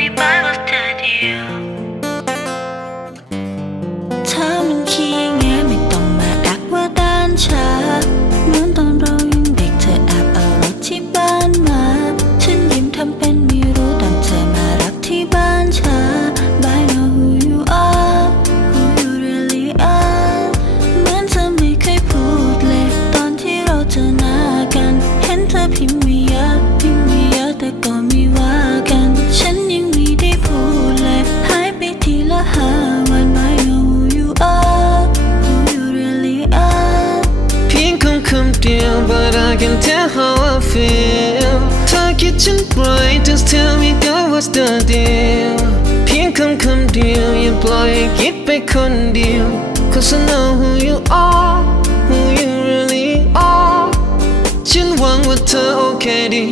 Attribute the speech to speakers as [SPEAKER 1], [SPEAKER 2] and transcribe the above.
[SPEAKER 1] we buy dear, but I
[SPEAKER 2] can tell how I feel. Her kitchen bright, just tell me, girl, what's the deal? เพียงคำคำเดียวอย่าปล่อยให้คิดไปคนเดียว Cause I know who you are, who you really are ฉันหวังว่าเธอโอเคดี